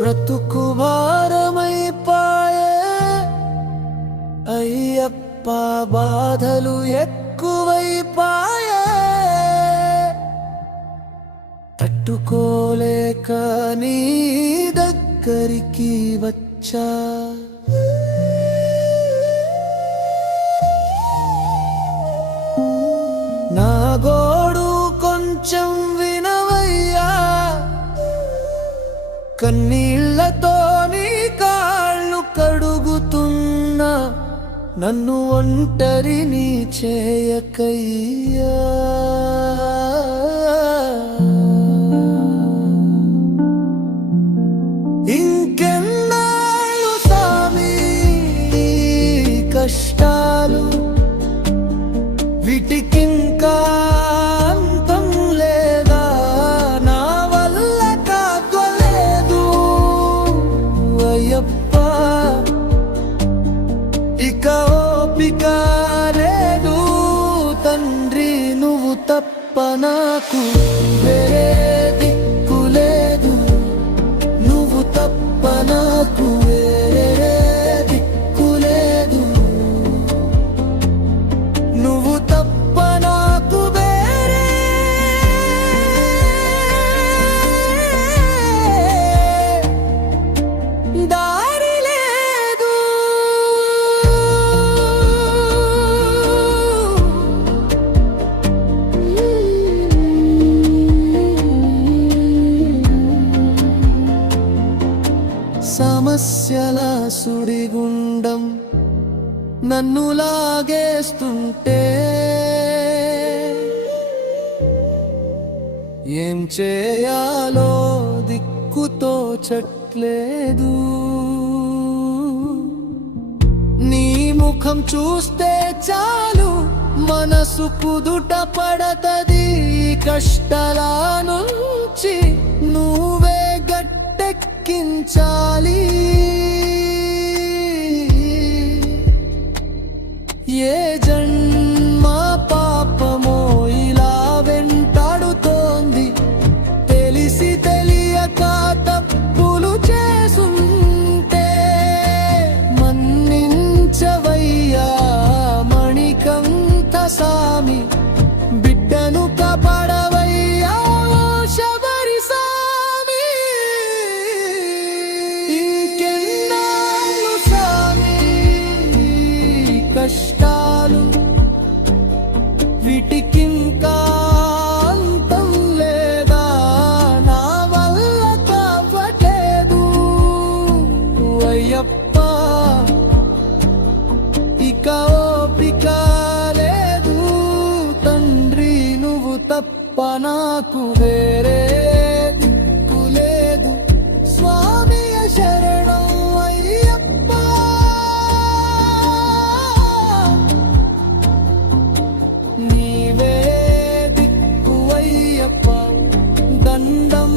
బ్రతుకు భారమైపాయే అయ్యప్ప బాధలు ఎక్కువైపాయే. తట్టుకోలేక నీ దగ్గరికి వచ్చా. నా గోడు కొంచెం కన్నీళ్ళతో నీ కాళ్ళు కడుగుతున్నా నన్ను ఒంటరి నీ చేయకయ్యా. ఇంకెన్నాళ్ళు సామి కష్టా ఇక ఓపిక లేదు తండ్రి నువ్వు తప్ప నాకు వేరే సమస్యల సుడిగుండం నన్ను లాగేస్తుంటే ఏం చేయాలో దిక్కుతో చట్లేదు నీ ముఖం చూస్తే చాలు మనసు కుదుట పడతది. కష్టలా నుంచి నువ్వే గట్టి ఏ ఇక ఓపిక లేదు. తండ్రి నువ్వు తప్ప నాకు వేరే దిక్కు లేదు. స్వామి శరణం అయ్యప్ప. నీవే దిక్కు అయ్యప్ప. దండం